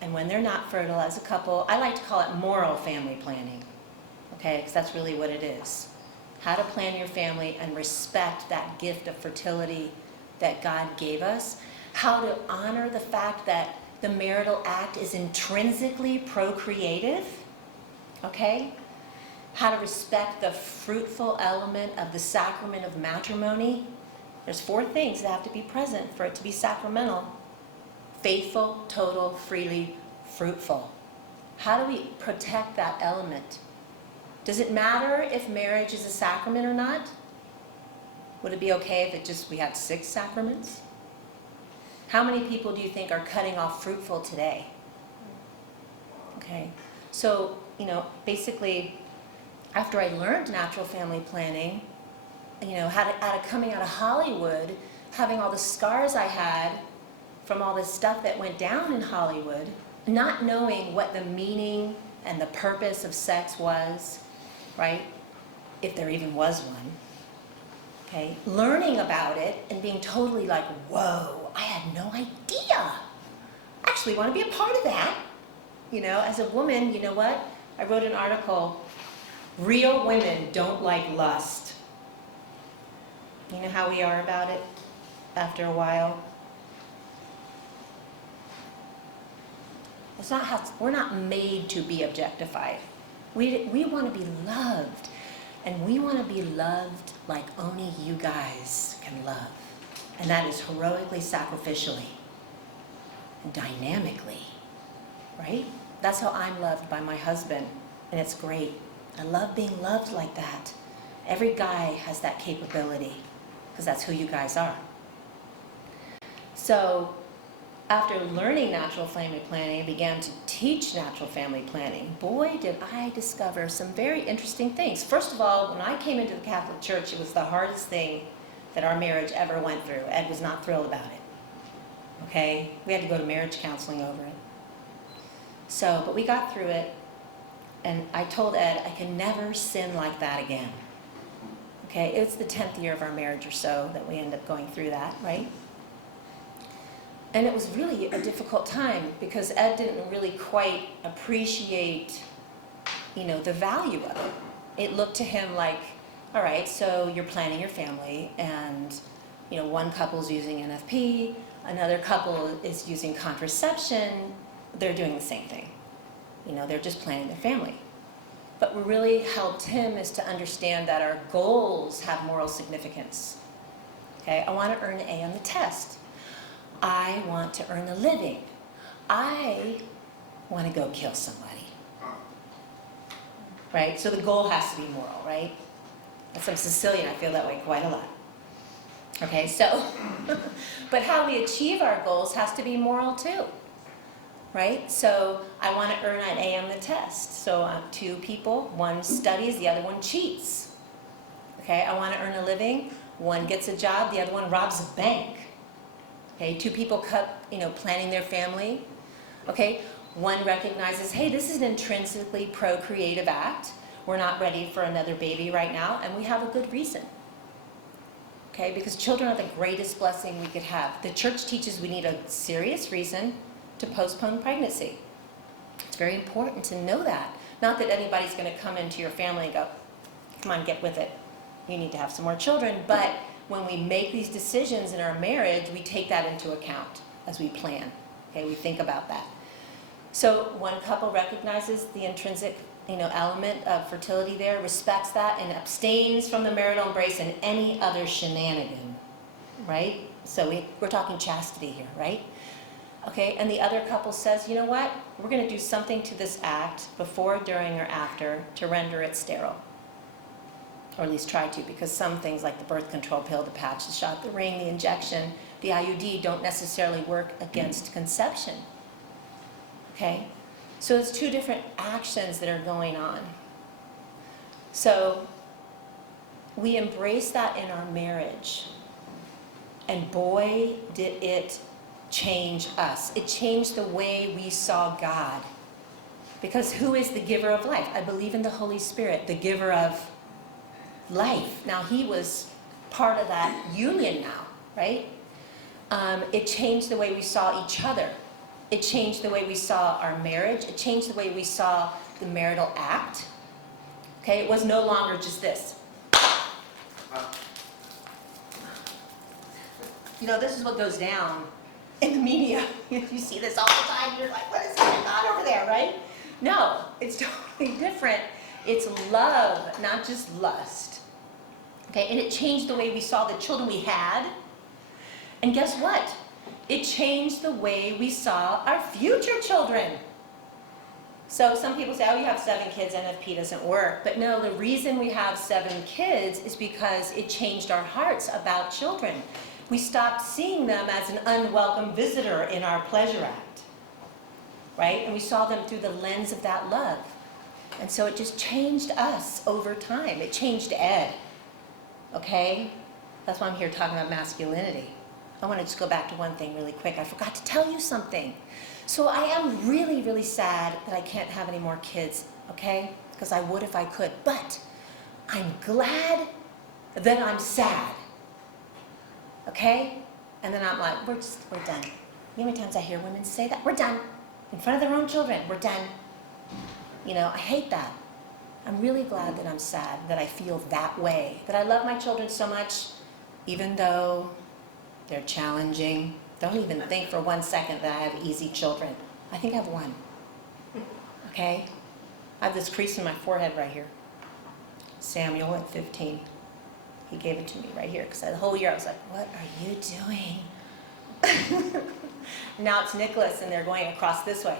and when they're not fertile as a couple. I like to call it moral family planning, okay, because that's really what it is. How to plan your family and respect that gift of fertility that God gave us. How to honor the fact that the marital act is intrinsically procreative, okay? How to respect the fruitful element of the sacrament of matrimony. There's 4 things that have to be present for it to be sacramental. Faithful, total, freely, fruitful. How do we protect that element? Does it matter if marriage is a sacrament or not? Would it be okay if we had 6 sacraments? How many people do you think are cutting off fruitful today? Okay, so, you know, basically, after I learned natural family planning, you know, coming out of Hollywood, having all the scars I had from all the stuff that went down in Hollywood, not knowing what the meaning and the purpose of sex was, right? If there even was one. Okay? Learning about it and being totally like, whoa, I had no idea. I actually want to be a part of that. You know, as a woman, you know what? I wrote an article, Real Women Don't Like Lust. You know how we are about it after a while? We're not made to be objectified. We want to be loved. And we want to be loved like only you guys can love. And that is heroically, sacrificially, and dynamically. Right? That's how I'm loved by my husband. And it's great. I love being loved like that. Every guy has that capability. Because that's who you guys are. So, after learning natural family planning, I began to teach natural family planning. Boy, did I discover some very interesting things. First of all, when I came into the Catholic Church, it was the hardest thing that our marriage ever went through. Ed was not thrilled about it. Okay? We had to go to marriage counseling over it. So, but we got through it, and I told Ed I can never sin like that again. Okay? It's the 10th year of our marriage or so that we end up going through that, right? And it was really a difficult time because Ed didn't really quite appreciate, the value of it. It looked to him like, all right, so you're planning your family, and, one couple's using NFP, another couple is using contraception. They're doing the same thing. They're just planning their family. But what really helped him is to understand that our goals have moral significance. Okay, I want to earn an A on the test. I want to earn a living. I want to go kill somebody. Right? So the goal has to be moral, right? As I'm Sicilian, I feel that way quite a lot. Okay, so, but how we achieve our goals has to be moral too. Right? So I want to earn an A on the test. So two people, one studies, the other one cheats. Okay, I want to earn a living. One gets a job, the other one robs a bank. Okay, two people planning their family. Okay, one recognizes, hey, this is an intrinsically procreative act. We're not ready for another baby right now, and we have a good reason. Okay, because children are the greatest blessing we could have. The church teaches we need a serious reason to postpone pregnancy. It's very important to know that. Not that anybody's going to come into your family and go, come on, get with it. You need to have some more children. But when we make these decisions in our marriage, we take that into account as we plan. Okay, we think about that. So one couple recognizes the intrinsic, element of fertility there, respects that, and abstains from the marital embrace and any other shenanigan, right? So we're talking chastity here, right? Okay, and the other couple says, you know what? We're going to do something to this act before, during, or after to render it sterile. Or at least try to, because some things like the birth control pill, the patch, the shot, the ring, the injection, the IUD don't necessarily work against conception. Okay? So it's two different actions that are going on. So we embrace that in our marriage. And boy, did it change us. It changed the way we saw God. Because who is the giver of life? I believe in the Holy Spirit, the giver of life. Now, he was part of that union now, right? It changed the way we saw each other. It changed the way we saw our marriage. It changed the way we saw the marital act. Okay, it was no longer just this. This is what goes down in the media. You see this all the time. You're like, what is going on over there, right? No, it's totally different. It's love, not just lust. Okay, and it changed the way we saw the children we had. And guess what? It changed the way we saw our future children. So some people say, oh, you have 7 kids, NFP doesn't work. But no, the reason we have 7 kids is because it changed our hearts about children. We stopped seeing them as an unwelcome visitor in our pleasure act. Right? And we saw them through the lens of that love. And so it just changed us over time. It changed Ed. Okay? That's why I'm here talking about masculinity. I want to just go back to one thing really quick. I forgot to tell you something. So I am really, really sad that I can't have any more kids, okay? Because I would if I could. But I'm glad that I'm sad. Okay? And then I'm like, we're done. You know how many times I hear women say that? We're done. In front of their own children, we're done. I hate that. I'm really glad that I'm sad, that I feel that way, that I love my children so much, even though they're challenging. Don't even think for 1 second that I have easy children. I think I have one. Okay? I have this crease in my forehead right here. Samuel at 15. He gave it to me right here because the whole year I was like, what are you doing? Now it's Nicholas and they're going across this way.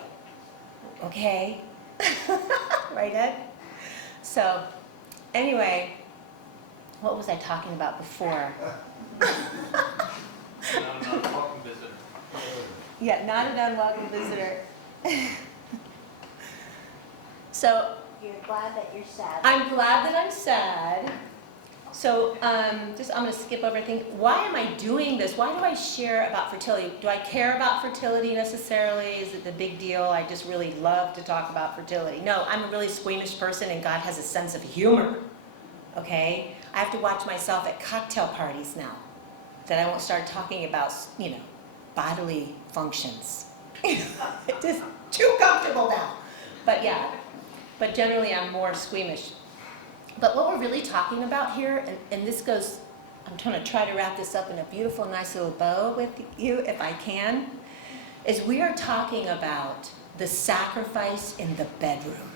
Okay? Right, Ed? So, anyway, what was I talking about before? Not an unwelcome visitor. Yeah, not an unwelcome visitor. So, You're glad that you're sad. I'm glad that I'm sad. So I'm going to skip over and think, why am I doing this? Why do I share about fertility? Do I care about fertility necessarily? Is it the big deal? I just really love to talk about fertility. No, I'm a really squeamish person and God has a sense of humor. Okay? I have to watch myself at cocktail parties now, that I won't start talking about, bodily functions. It's just too comfortable now. But yeah, but generally I'm more squeamish. But what we're really talking about here, and this goes, I'm trying to try to wrap this up in a beautiful, nice little bow with you, if I can, is we are talking about the sacrifice in the bedroom.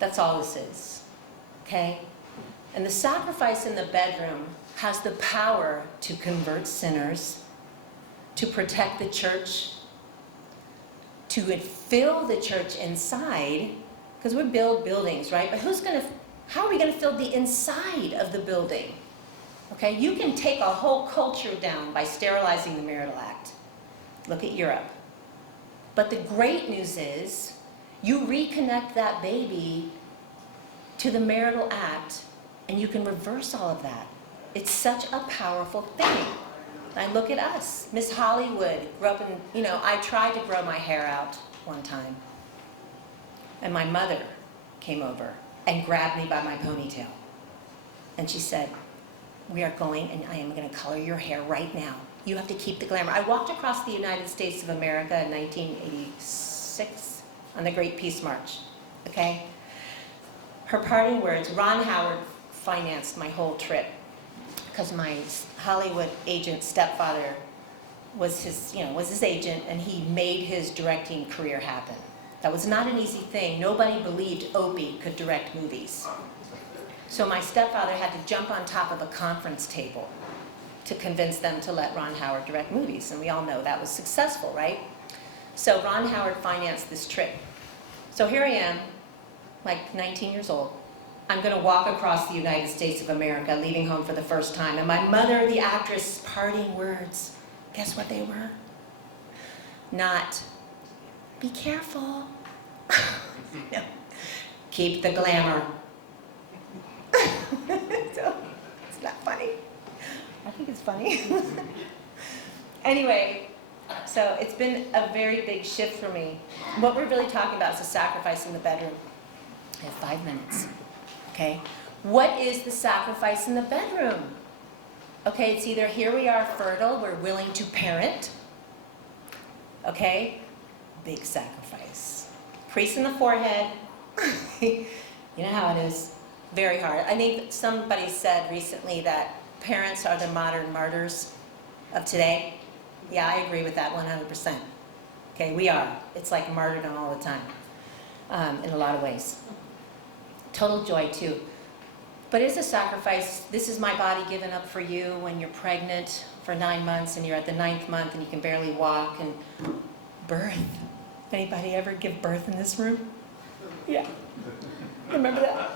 That's all this is, okay? And the sacrifice in the bedroom has the power to convert sinners, to protect the church, to fill the church inside, because we build buildings, right? But how are we going to fill the inside of the building? Okay, you can take a whole culture down by sterilizing the marital act. Look at Europe. But the great news is, you reconnect that baby to the marital act, and you can reverse all of that. It's such a powerful thing. I look at us. Miss Hollywood grew up in, I tried to grow my hair out one time. And my mother came over and grabbed me by my ponytail. And she said, we are going and I am going to color your hair right now. You have to keep the glamour. I walked across the United States of America in 1986 on the Great Peace March, okay? Her parting words, Ron Howard financed my whole trip because my Hollywood agent stepfather was his agent, and he made his directing career happen. That was not an easy thing. Nobody believed Opie could direct movies. So my stepfather had to jump on top of a conference table to convince them to let Ron Howard direct movies. And we all know that was successful, right? So Ron Howard financed this trip. So here I am, like 19 years old. I'm going to walk across the United States of America, leaving home for the first time. And my mother, the actress, parting words, guess what they were? Not, be careful. No. Keep the glamour. So, it's not funny. I think it's funny. Anyway, so it's been a very big shift for me. What we're really talking about is the sacrifice in the bedroom. I have 5 minutes. Okay? What is the sacrifice in the bedroom? Okay, it's either here we are fertile, we're willing to parent. Okay? Big sacrifice. Crease in the forehead. You know how it is. Very hard. I think somebody said recently that parents are the modern martyrs of today. Yeah, I agree with that 100%. Okay, we are. It's like martyrdom all the time, in a lot of ways. Total joy too. But it's a sacrifice. This is my body given up for you when you're pregnant for 9 months and you're at the 9th month and you can barely walk, and birth. Anybody ever give birth in this room? Yeah. Remember that?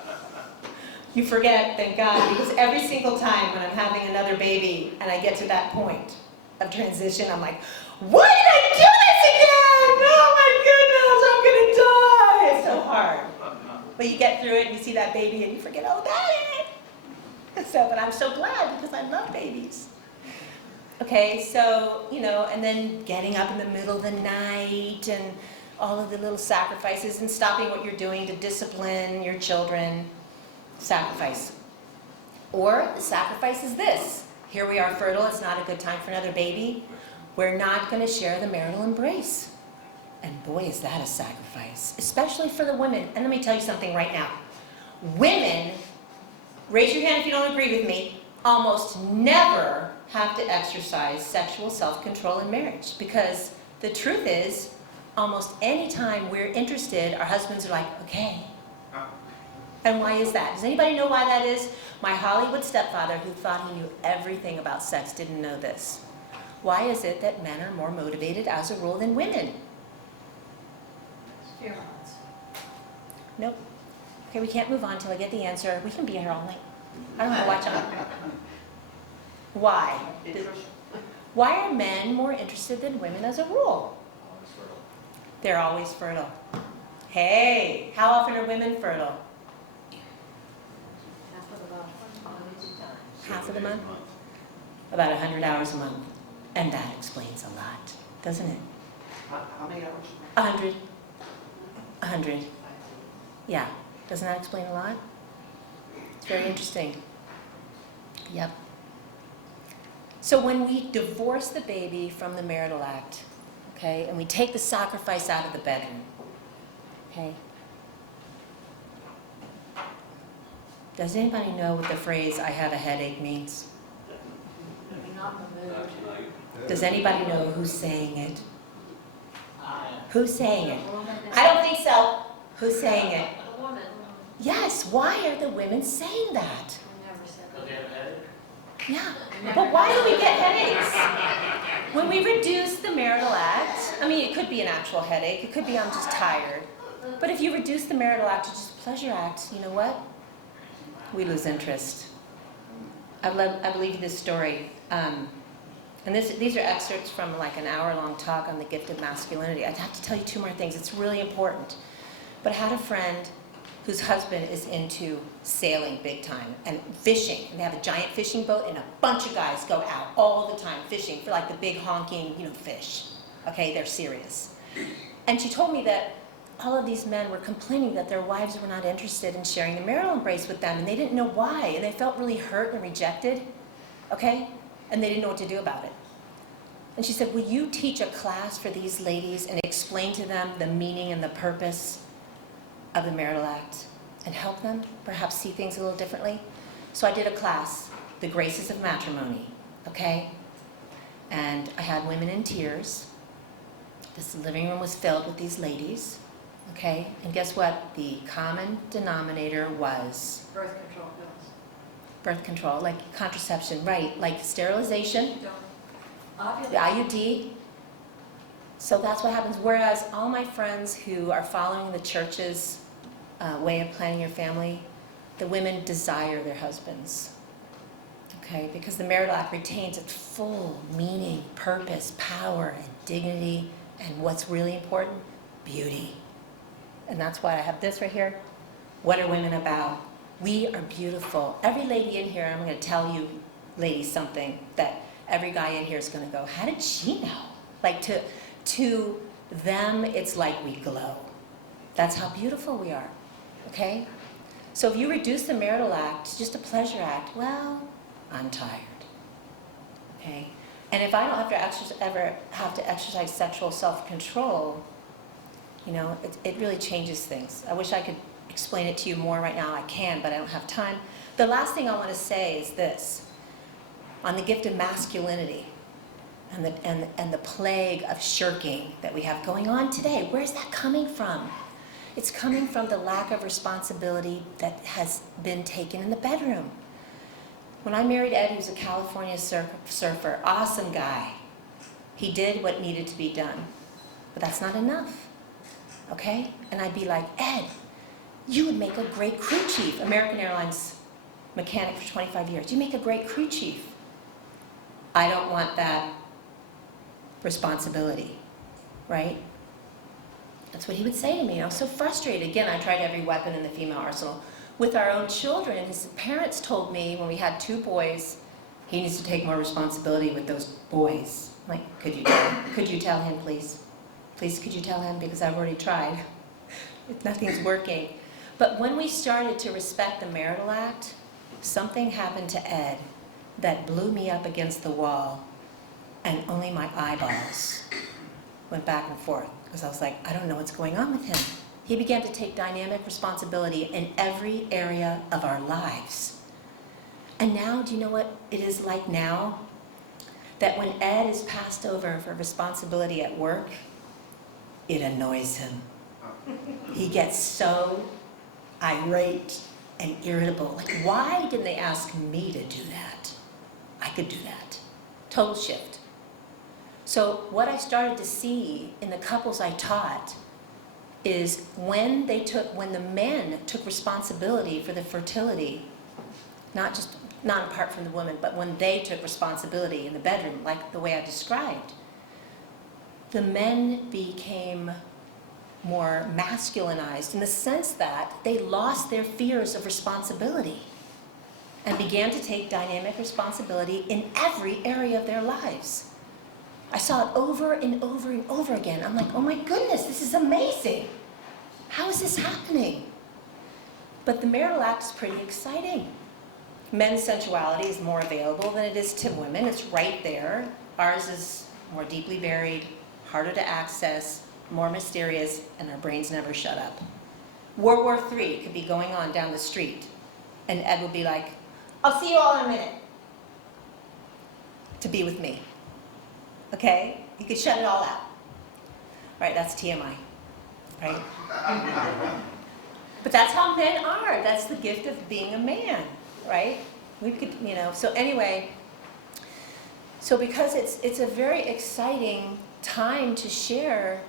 You forget, thank God, because every single time when I'm having another baby and I get to that point of transition, I'm like, why did I do this again? Oh my goodness, I'm gonna die. It's so hard. But you get through it and you see that baby and you forget all about it. So, but I'm so glad because I love babies. Okay, so, and then getting up in the middle of the night and all of the little sacrifices and stopping what you're doing to discipline your children. Sacrifice. Or the sacrifice is this. Here we are fertile, it's not a good time for another baby. We're not going to share the marital embrace. And boy, is that a sacrifice, especially for the women. And let me tell you something right now. Women, raise your hand if you don't agree with me, almost never have to exercise sexual self-control in marriage. Because the truth is, almost any time we're interested, our husbands are like, okay. And why is that? Does anybody know why that is? My Hollywood stepfather, who thought he knew everything about sex, didn't know this. Why is it that men are more motivated as a rule than women? Pheromones. Nope. Okay, we can't move on until I get the answer. We can be here all night. I don't want to watch on. Why? Why are men more interested than women as a rule? They're always fertile. Hey, how often are women fertile? half of the month? About 100 hours a month. And that explains a lot, doesn't it? How many hours? 100. 100. Yeah. Doesn't that explain a lot? It's very interesting. Yep. So when we divorce the baby from the marital act, okay, and we take the sacrifice out of the bedroom, okay, does anybody know what the phrase "I have a headache" means? Not in the mood. Does anybody know who's saying it? Who's saying it? I don't think so. Who's saying it? A woman. Yes, why are the women saying that? I never said that. Yeah, but why do we get headaches? When we reduce the marital act, I mean, it could be an actual headache, it could be I'm just tired. But if you reduce the marital act to just a pleasure act, you know what? We lose interest. I believe this story. And these are excerpts from like an hour-long talk on the gift of masculinity. I'd have to tell you 2 more things. It's really important. But I had a friend whose husband is into sailing big time and fishing. And they have a giant fishing boat, and a bunch of guys go out all the time fishing for like the big honking, fish. Okay, they're serious. And she told me that all of these men were complaining that their wives were not interested in sharing the marital embrace with them, and they didn't know why, and they felt really hurt and rejected. Okay? And they didn't know what to do about it. And she said, will you teach a class for these ladies and explain to them the meaning and the purpose of the marital act and help them perhaps see things a little differently? So I did a class, The Graces of Matrimony, okay? And I had women in tears. This living room was filled with these ladies, okay? And guess what? The common denominator was Birth control pills. birth control, like contraception, right? Like sterilization, the IUD. So that's what happens. Whereas all my friends who are following the church's way of planning your family, the women desire their husbands. Okay? Because the marital act retains its full meaning, purpose, power, and dignity, and what's really important, beauty. And that's why I have this right here. What are women about? We are beautiful. Every lady in here, I'm going to tell you, ladies, something that every guy in here is going to go, how did she know? Like to them, it's like we glow. That's how beautiful we are, okay? So if you reduce the marital act to just a pleasure act, well, I'm tired, okay? And if I don't ever have to exercise sexual self-control, it really changes things. I wish I could explain it to you more right now. I can, but I don't have time. The last thing I want to say is this. On the gift of masculinity and the plague of shirking that we have going on today, where's that coming from? It's coming from the lack of responsibility that has been taken in the bedroom. When I married Ed, he was a California surfer, awesome guy. He did what needed to be done, but that's not enough, okay? And I'd be like, Ed, you would make a great crew chief. American Airlines mechanic for 25 years. You make a great crew chief. I don't want that responsibility, right? That's what he would say to me. I was so frustrated. Again, I tried every weapon in the female arsenal. With our own children, his parents told me when we had 2 boys, he needs to take more responsibility with those boys. I'm like, could you tell him, please? Please, could you tell him? Because I've already tried. Nothing's working. But when we started to respect the marital act, something happened to Ed that blew me up against the wall, and only my eyeballs went back and forth, because I was like, I don't know what's going on with him. He began to take dynamic responsibility in every area of our lives. And now, do you know what it is like now? That when Ed is passed over for responsibility at work, it annoys him. He gets so irate and irritable. Like, why didn't they ask me to do that? I could do that. Total shift. So what I started to see in the couples I taught is when the men took responsibility for the fertility, not apart from the woman, but when they took responsibility in the bedroom, like the way I described, the men became more masculinized in the sense that they lost their fears of responsibility. and began to take dynamic responsibility in every area of their lives. I saw it over and over and over again. I'm like, oh my goodness, this is amazing. How is this happening? But the marital act is pretty exciting. Men's sensuality is more available than it is to women. It's right there. Ours is more deeply buried, harder to access, more mysterious, and our brains never shut up. World War III could be going on down the street, and Ed would be like, I'll see you all in a minute, to be with me. Okay? You could shut it all out. Right, that's TMI, right? But that's how men are. That's the gift of being a man, right? We could, so anyway, so because it's a very exciting time to share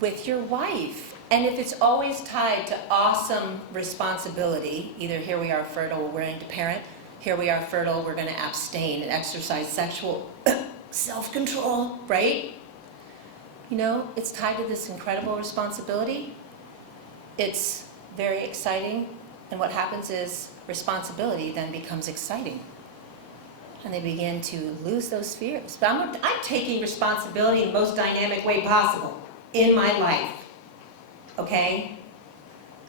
with your wife. And if it's always tied to awesome responsibility, either here we are fertile, we're going to parent, here we are fertile, we're going to abstain and exercise sexual self-control, right? It's tied to this incredible responsibility. It's very exciting, and what happens is responsibility then becomes exciting. And they begin to lose those fears. But I'm taking responsibility in the most dynamic way possible in my life, okay?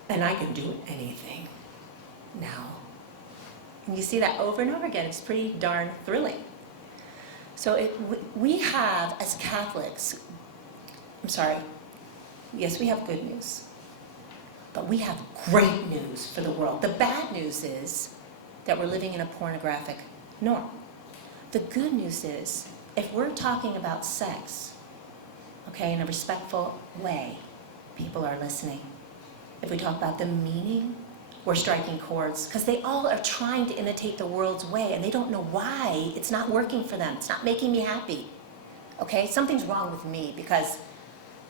And I can do anything now. And you see that over and over again. It's pretty darn thrilling. So we have, as Catholics, yes, we have good news. But we have great news for the world. The bad news is that we're living in a pornographic norm. The good news is, if we're talking about sex, okay, in a respectful way, people are listening. If we talk about the meaning, we're striking chords, because they all are trying to imitate the world's way, and they don't know why it's not working for them. It's not making me happy, okay? Something's wrong with me because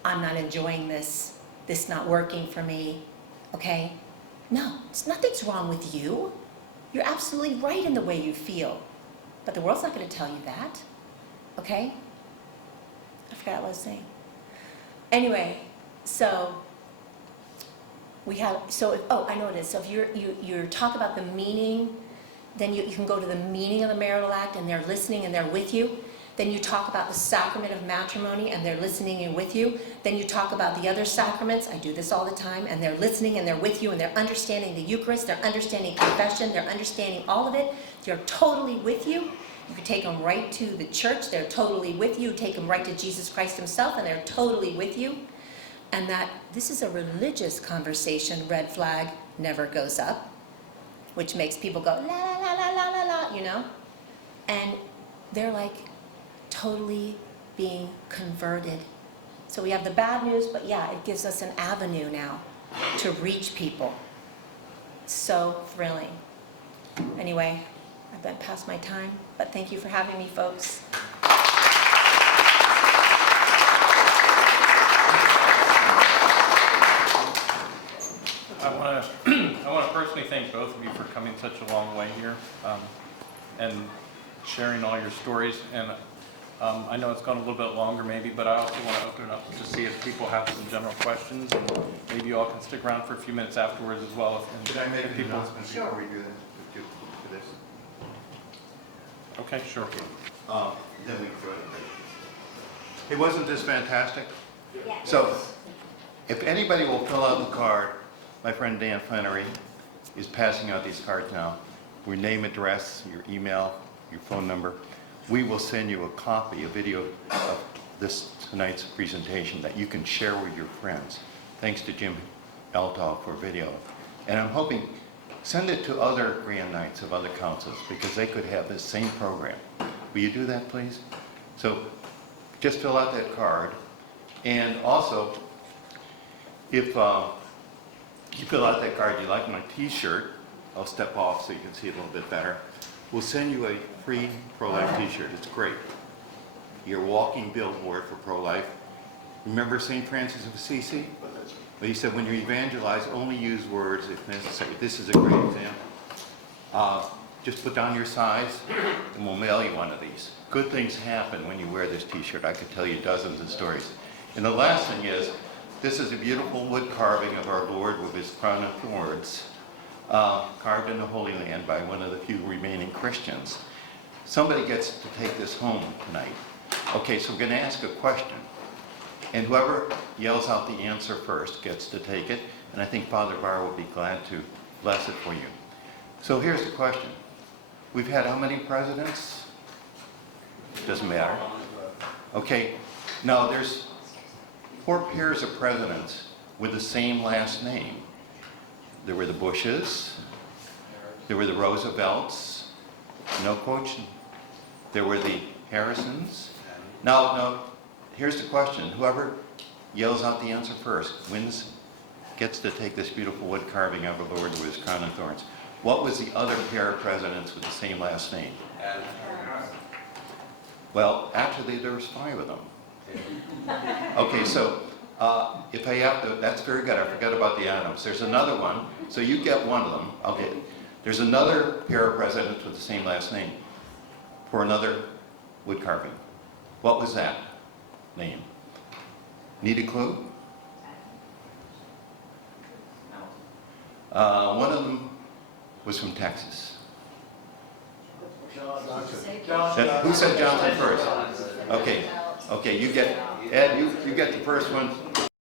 I'm not enjoying this not working for me, okay? No, nothing's wrong with you. You're absolutely right in the way you feel. But the world's not going to tell you that, okay? I forgot what I was saying. Anyway, so we have, I know what it is. So if you're talk about the meaning, then you can go to the meaning of the marital act, and they're listening and they're with you. Then you talk about the sacrament of matrimony, and they're listening and with you. Then you talk about the other sacraments. I do this all the time, and they're listening and they're with you, and they're understanding the Eucharist, they're understanding confession, they're understanding all of it. They're totally with you. You can take them right to the church, they're totally with you. Take them right to Jesus Christ himself, and they're totally with you. And that this is a religious conversation, red flag never goes up, which makes people go, la, la, la, la, la, la, la, And they're like totally being converted. So we have the bad news, but yeah, it gives us an avenue now to reach people. So thrilling. Anyway, I've been past my time, but thank you for having me, folks. I want to personally thank both of you for coming such a long way here and sharing all your stories. And I know it's gone a little bit longer maybe, but I also want to open it up to see if people have some general questions, and maybe you all can stick around for a few minutes afterwards as well. Should I make an people... announcement before we do this? For this? Okay, sure. Then we can go ahead. Hey, wasn't this fantastic? Yes. So, if anybody will fill out the card, my friend Dan Flannery is passing out these cards now. Your name, address, your email, your phone number. We will send you a copy, a video of tonight's presentation that you can share with your friends. Thanks to Jim Eltall for video. And I'm hoping, send it to other Grand Nights of other councils, because they could have this same program. Will you do that, please? So just fill out that card. And also, if you fill out that card, you like my t-shirt, I'll step off so you can see it a little bit better. We'll send you a free pro-life t-shirt. It's great. You're a walking billboard for pro-life. Remember St. Francis of Assisi? Well, he said when you evangelize, only use words if necessary. This is a great example. Just put down your size, and we'll mail you one of these. Good things happen when you wear this t-shirt. I could tell you dozens of stories. And the last thing is, this is a beautiful wood carving of our Lord with his crown of thorns carved in the Holy Land by one of the few remaining Christians. Somebody gets to take this home tonight. Okay, so we're going to ask a question. And whoever yells out the answer first gets to take it. And I think Father Barr will be glad to bless it for you. So here's the question. We've had how many presidents? Doesn't matter. Okay, now there's 4 pairs of presidents with the same last name. There were the Bushes, there were the Roosevelts, no coach, there were the Harrisons. Now, here's the question. Whoever yells out the answer first gets to take this beautiful wood carving of our Lord with his crown and thorns. What was the other pair of presidents with the same last name? Well, actually, there was 5 of them. Okay, so if I have to, that's very good. I forgot about the Adams. There's another one. So you get one of them. I'll get it. There's another pair of presidents with the same last name for another wood carving. What was that name? Need a clue? One of them was from Texas. Who said Johnson first? Okay, you get, Ed, you get the first one.